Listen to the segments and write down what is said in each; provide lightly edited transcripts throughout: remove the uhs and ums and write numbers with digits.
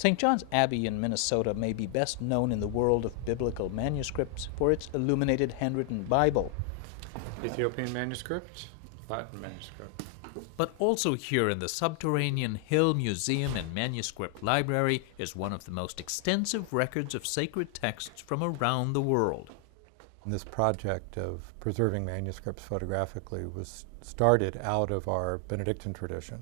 St. John's Abbey in Minnesota may be best known in the world of biblical manuscripts for its illuminated handwritten Bible. Ethiopian manuscript, Latin manuscript. But also here in the subterranean Hill Museum and Manuscript Library is one of the most extensive records of sacred texts from around the world. This project of preserving manuscripts photographically was started out of our Benedictine tradition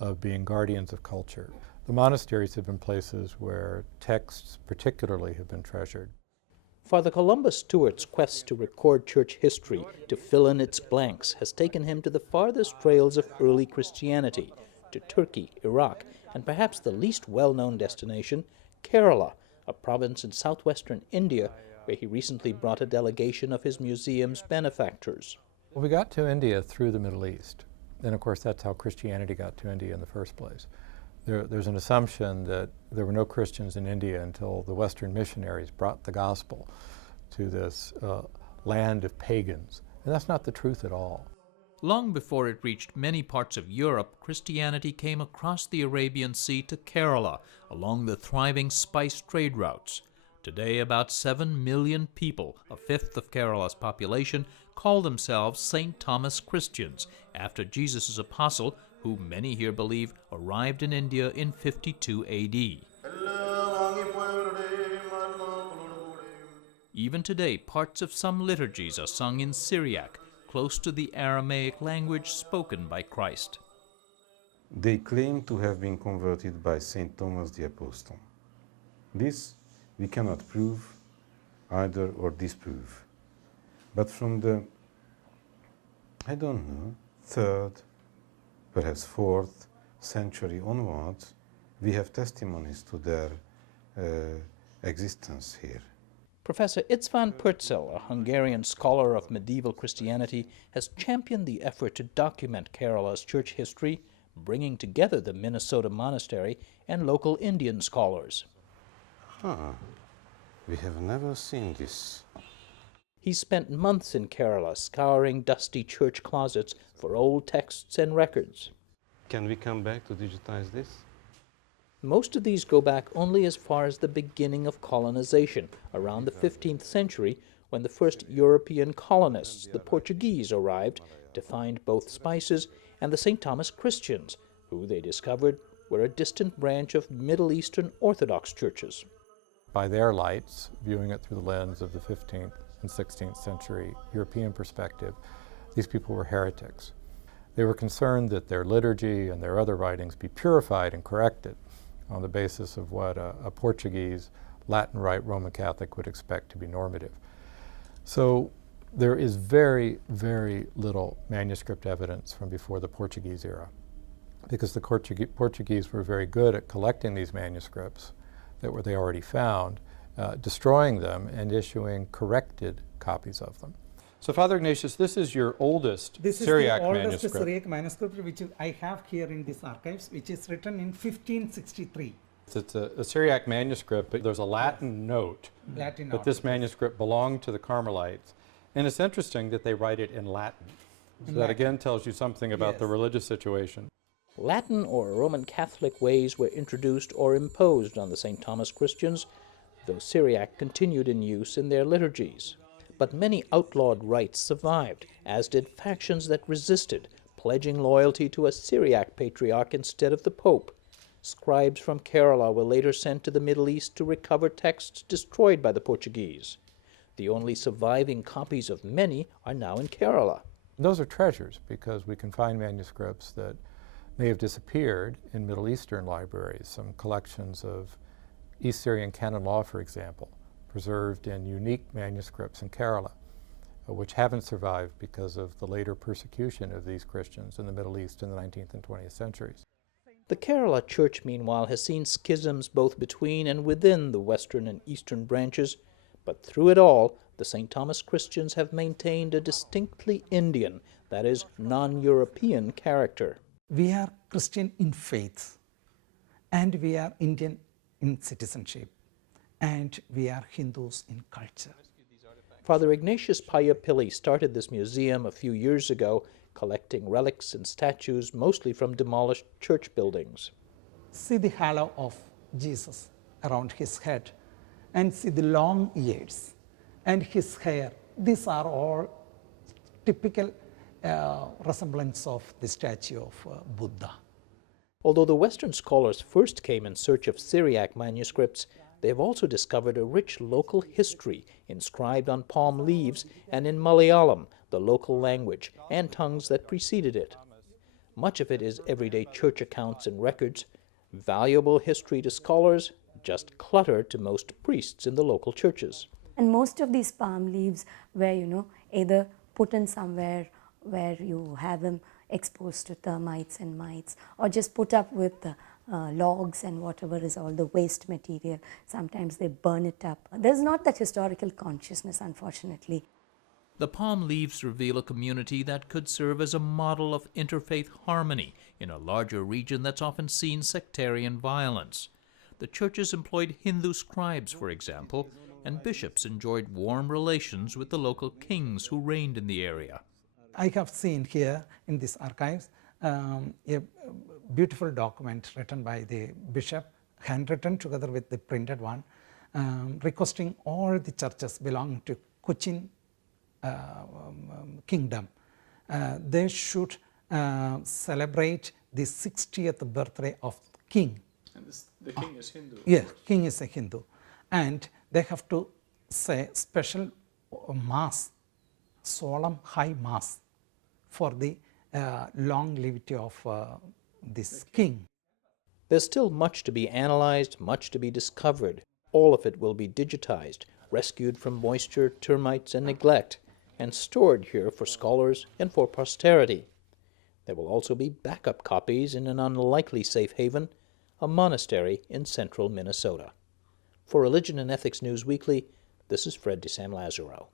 of being guardians of culture. The monasteries have been places where texts particularly have been treasured. Father Columbus Stewart's quest to record church history, to fill in its blanks, has taken him to the farthest trails of early Christianity, to Turkey, Iraq, and perhaps the least well-known destination, Kerala, a province in southwestern India, where he recently brought a delegation of his museum's benefactors. Well, we got to India through the Middle East, and of course that's how Christianity got to India in the first place. There's an assumption that there were no Christians in India until the Western missionaries brought the gospel to this land of pagans, and that's not the truth at all. Long before it reached many parts of Europe, Christianity came across the Arabian Sea to Kerala along the thriving spice trade routes. Today, about 7 million people, a fifth of Kerala's population, call themselves St. Thomas Christians, after Jesus' apostle, who many here believe arrived in India in 52 A.D. Even today, parts of some liturgies are sung in Syriac, close to the Aramaic language spoken by Christ. They claim to have been converted by St. Thomas the Apostle. This we cannot prove either or disprove. But from the, I don't know, 3rd, perhaps 4th century onwards, we have testimonies to their existence here. Professor István Purcell, a Hungarian scholar of medieval Christianity, has championed the effort to document Kerala's church history, bringing together the Minnesota monastery and local Indian scholars. We have never seen this. He spent months in Kerala scouring dusty church closets for old texts and records. Can we come back to digitize this? Most of these go back only as far as the beginning of colonization, around the 15th century, when the first European colonists, the Portuguese, arrived to find both spices and the St. Thomas Christians, who they discovered were a distant branch of Middle Eastern Orthodox churches. By their lights, viewing it through the lens of the 15th and 16th century European perspective, these people were heretics. They were concerned that their liturgy and their other writings be purified and corrected on the basis of what a Portuguese, Latin Rite Roman Catholic would expect to be normative. So there is very, very little manuscript evidence from before the Portuguese era, because the Portuguese were very good at collecting these manuscripts that they already found, destroying them and issuing corrected copies of them. So Father Ignatius, this is your oldest Syriac manuscript. This is the oldest Syriac manuscript which I have here in these archives, which is written in 1563. It's a Syriac manuscript, but there's a Latin note that this manuscript belonged to the Carmelites. And it's interesting that they write it in Latin. So that again tells you something about the religious situation. Latin or Roman Catholic ways were introduced or imposed on the St. Thomas Christians, though Syriac continued in use in their liturgies. But many outlawed rites survived, as did factions that resisted, pledging loyalty to a Syriac patriarch instead of the Pope. Scribes from Kerala were later sent to the Middle East to recover texts destroyed by the Portuguese. The only surviving copies of many are now in Kerala. Those are treasures, because we can find manuscripts that may have disappeared in Middle Eastern libraries, some collections of East Syrian canon law, for example, preserved in unique manuscripts in Kerala, which haven't survived because of the later persecution of these Christians in the Middle East in the 19th and 20th centuries. The Kerala Church, meanwhile, has seen schisms both between and within the Western and Eastern branches, but through it all, the St. Thomas Christians have maintained a distinctly Indian, that is, non-European character. We are Christian in faith, and we are Indian in citizenship, and we are Hindus in culture. Father Ignatius Payapilli started this museum a few years ago, collecting relics and statues mostly from demolished church buildings. See the halo of Jesus around his head, and see the long ears and his hair. These are all typical resemblance of the statue of Buddha. Although the Western scholars first came in search of Syriac manuscripts, they have also discovered a rich local history inscribed on palm leaves and in Malayalam, the local language, and tongues that preceded it. Much of it is everyday church accounts and records, valuable history to scholars, just clutter to most priests in the local churches. And most of these palm leaves were, either put in somewhere where you have them exposed to termites and mites, or just put up with logs and whatever is all the waste material. Sometimes they burn it up. There's not that historical consciousness, unfortunately. The palm leaves reveal a community that could serve as a model of interfaith harmony in a larger region that's often seen sectarian violence. The churches employed Hindu scribes, for example, and bishops enjoyed warm relations with the local kings who reigned in the area. I have seen here in these archives a beautiful document written by the bishop, handwritten together with the printed one, requesting all the churches belonging to Cochin kingdom, they should celebrate the 60th birthday of king. And the king is Hindu? Yes, king is a Hindu. And they have to say special mass, solemn high mass for the longevity of this king. There's still much to be analyzed, much to be discovered. All of it will be digitized, rescued from moisture, termites, and neglect, and stored here for scholars and for posterity. There will also be backup copies in an unlikely safe haven, a monastery in central Minnesota. For Religion and Ethics Newsweekly, this is Sam Lazaro.